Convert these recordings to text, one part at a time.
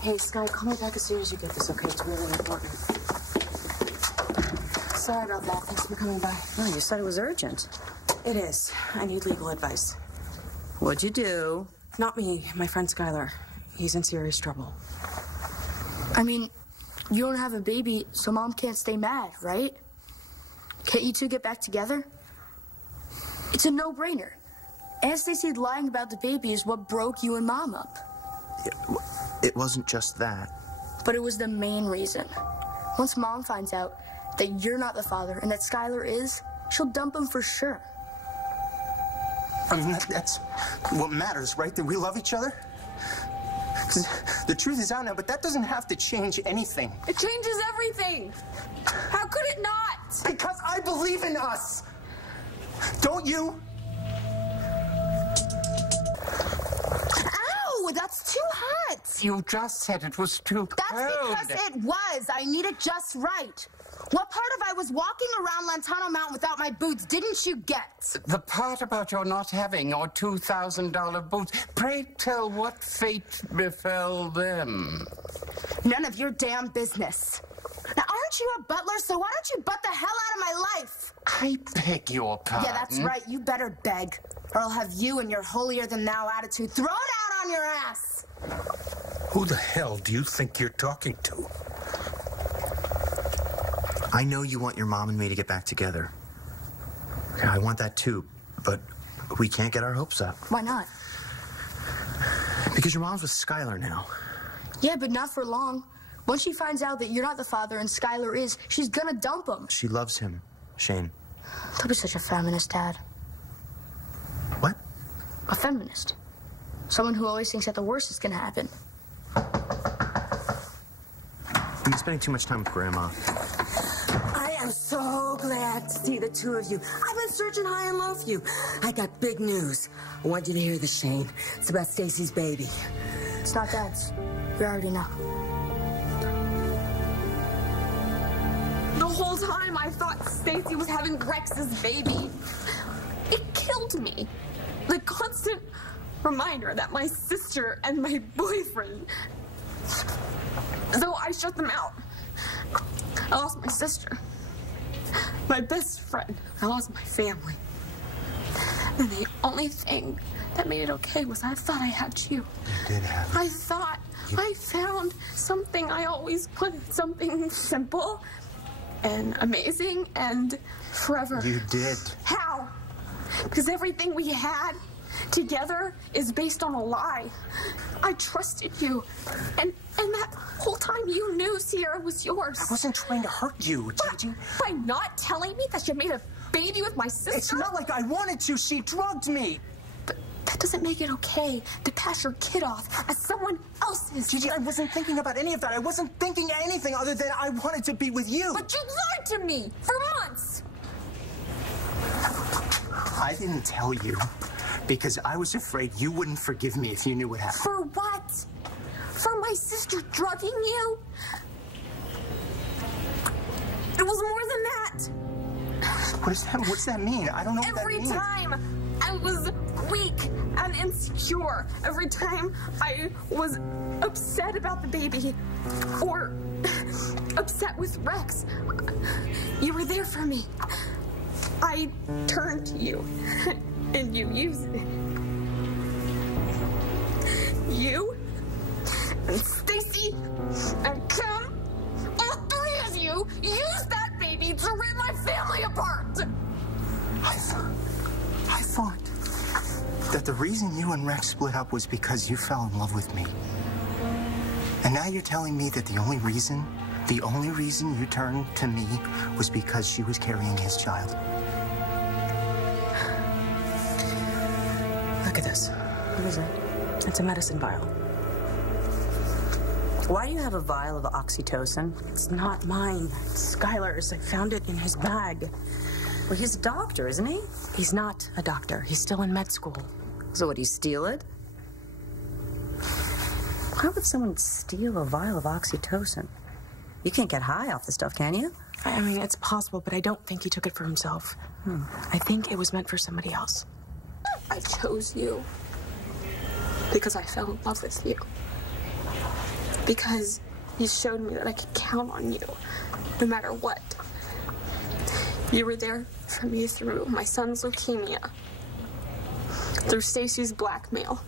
Hey, Sky, call me back as soon as you get this, okay? It's really important. Sorry about that. Thanks for coming by. Oh, you said it was urgent. It is. I need legal advice. What'd you do? Not me. My friend Skylar. He's in serious trouble. I mean, you don't have a baby, so Mom can't stay mad, right? Can't you two get back together? It's a no-brainer. Aunt Stacy lying about the baby is what broke you and Mom up. It wasn't just that. But it was the main reason. Once Mom finds out that you're not the father and that Skylar is, she'll dump him for sure. I mean, that's what matters, right? That we love each other? 'Cause the truth is out now, but that doesn't have to change anything. It changes everything. How could it not? Because I believe in us. Don't you? Ow, that's too hot. You just said it was too cold. That's because it was. I need it just right. What part of I was walking around Lantano Mountain without my boots didn't you get? The part about your not having your $2,000 boots. Pray tell what fate befell them. None of your damn business. Now, aren't you a butler, so why don't you butt the hell out of my life? I beg your pardon. Yeah, that's right. You better beg, or I'll have you and your holier-than-thou attitude thrown out on your ass. Who the hell do you think you're talking to? I know you want your mom and me to get back together. Yeah, I want that too, but we can't get our hopes up. Why not? Because your mom's with Skylar now. Yeah, but not for long. Once she finds out that you're not the father and Skylar is, she's gonna dump him. She loves him, Shane. Don't be such a feminist, Dad. What? A feminist. Someone who always thinks that the worst is gonna happen. You've been spending too much time with Grandma. I am so glad to see the two of you. I've been searching high and low for you. I got big news. I want you to hear this, Shane. It's about Stacy's baby. It's not Dad's. We already know. The whole time I thought Stacy was having Rex's baby. It killed me. The constant reminder that my sister and my boyfriend. So I shut them out. I lost my sister, my best friend. I lost my family. And the only thing that made it okay was I thought I had you. You did have me. I thought I found something I always wanted, something simple and amazing and forever. You did. How? Because everything we had together is based on a lie. I trusted you. And that whole time you knew Sierra was yours. I wasn't trying to hurt you, Gigi. By not telling me that you made a baby with my sister? It's not like I wanted to. She drugged me. But that doesn't make it okay to pass your kid off as someone else's. Gigi, I wasn't thinking about any of that. I wasn't thinking anything other than I wanted to be with you. But you lied to me for months. I didn't tell you because I was afraid you wouldn't forgive me if you knew what happened. For what? For my sister drugging you? It was more than that. What's that mean? I don't know what that means. Every time I was weak and insecure, every time I was upset about the baby or upset with Rex, you were there for me. I turned to you and you used it. You and Stacy and Kim, all three of you used that baby to rip my family apart. I thought that the reason you and Rex split up was because you fell in love with me. And now you're telling me that the only reason you turned to me was because she was carrying his child. Look at this. What is it? It's a medicine vial. Why do you have a vial of oxytocin? It's not mine. It's Skylar's. I found it in his bag. Well, he's a doctor, isn't he? He's not a doctor. He's still in med school. So would he steal it? Why would someone steal a vial of oxytocin? You can't get high off the stuff, can you? I mean, it's possible, but I don't think he took it for himself. I think it was meant for somebody else. I chose you. Because I fell in love with you. Because you showed me that I could count on you, no matter what. You were there for me through my son's leukemia, through Stacy's blackmail,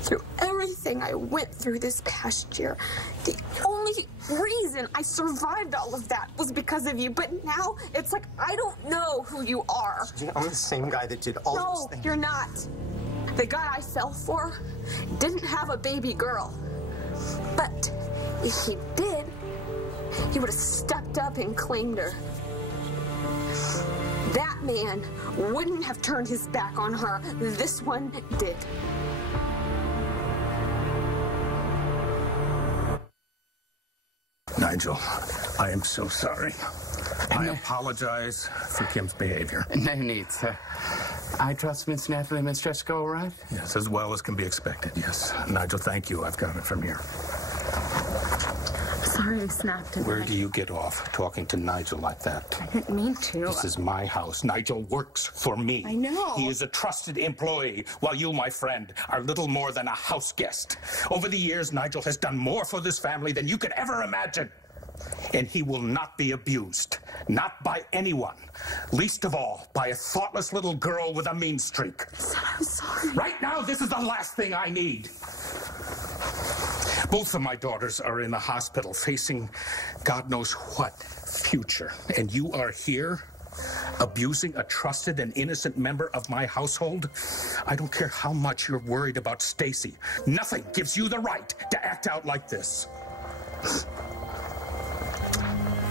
through everything I went through this past year. The only reason I survived all of that was because of you, but now it's like I don't know who you are. I'm the same guy that did all those things. No, you're not. The guy I fell for didn't have a baby girl. But if he did, he would have stepped up and claimed her. That man wouldn't have turned his back on her. This one did. Nigel, I am so sorry. I apologize for Kim's behavior. No need, sir. I trust Miss Natalie, Miss Jessica, all right? Yes, as well as can be expected, yes. Nigel, thank you. I've got it from here. Sorry I snapped at Where do you get off talking to Nigel like that? I didn't mean to. This is my house. Nigel works for me. I know. He is a trusted employee, while you, my friend, are little more than a house guest. Over the years, Nigel has done more for this family than you could ever imagine. And he will not be abused. Not by anyone. Least of all, by a thoughtless little girl with a mean streak. I'm sorry. Right now, this is the last thing I need. Both of my daughters are in the hospital facing God knows what future. And you are here abusing a trusted and innocent member of my household? I don't care how much you're worried about Stacy. Nothing gives you the right to act out like this.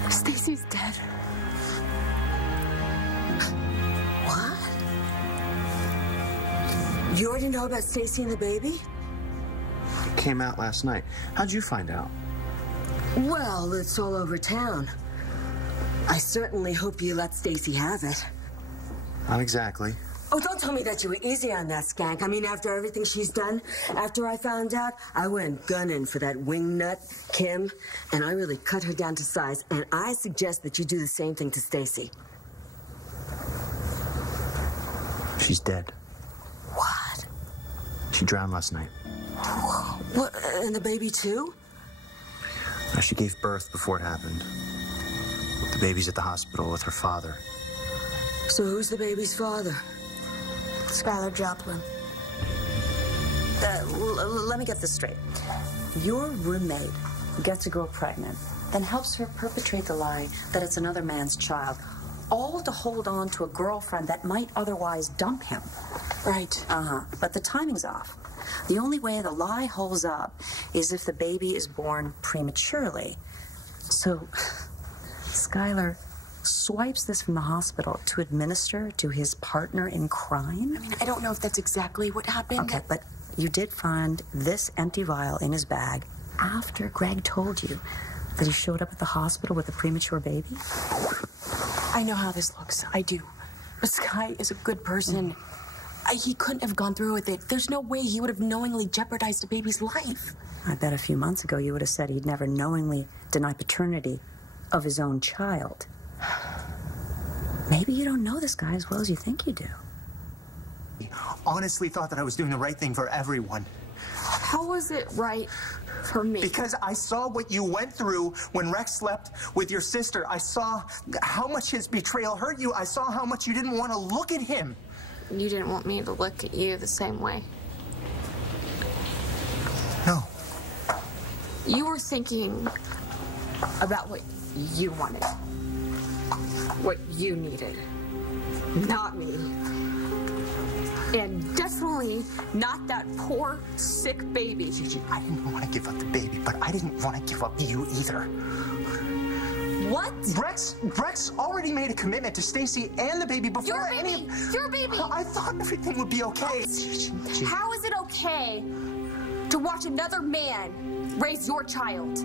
Stacy's dead. What? You already know about Stacy and the baby? It came out last night. How'd you find out? Well, it's all over town. I certainly hope you let Stacy have it. Not exactly. Oh, don't tell me that you were easy on that skank. I mean, after everything she's done, after I found out, I went gunning for that wingnut, Kim, and I really cut her down to size, and I suggest that you do the same thing to Stacy. She's dead. What? She drowned last night. What, and the baby too? Now, she gave birth before it happened. The baby's at the hospital with her father. So who's the baby's father? Skylar Joplin. Let me get this straight. Your roommate gets a girl pregnant, then helps her perpetrate the lie that it's another man's child, all to hold on to a girlfriend that might otherwise dump him. Right. But the timing's off. The only way the lie holds up is if the baby is born prematurely. So, Skylar swipes this from the hospital to administer to his partner in crime? I mean, I don't know if that's exactly what happened. Okay, but you did find this empty vial in his bag after Greg told you that he showed up at the hospital with a premature baby? I know how this looks. I do. But Sky is a good person. He couldn't have gone through with it. There's no way he would have knowingly jeopardized a baby's life. I bet a few months ago you would have said he'd never knowingly deny paternity of his own child. Maybe you don't know this guy as well as you think you do. Honestly thought that I was doing the right thing for everyone. How was it right for me? Because I saw what you went through when Rex slept with your sister. I saw how much his betrayal hurt you. I saw how much you didn't want to look at him. You didn't want me to look at you the same way. No. You were thinking about what you wanted. What you needed. Not me. And definitely not that poor, sick baby. Gigi, I didn't want to give up the baby, but I didn't want to give up you either. What? Rex already made a commitment to Stacy and the baby before any of... Your baby! I thought everything would be okay. How is it okay to watch another man raise your child?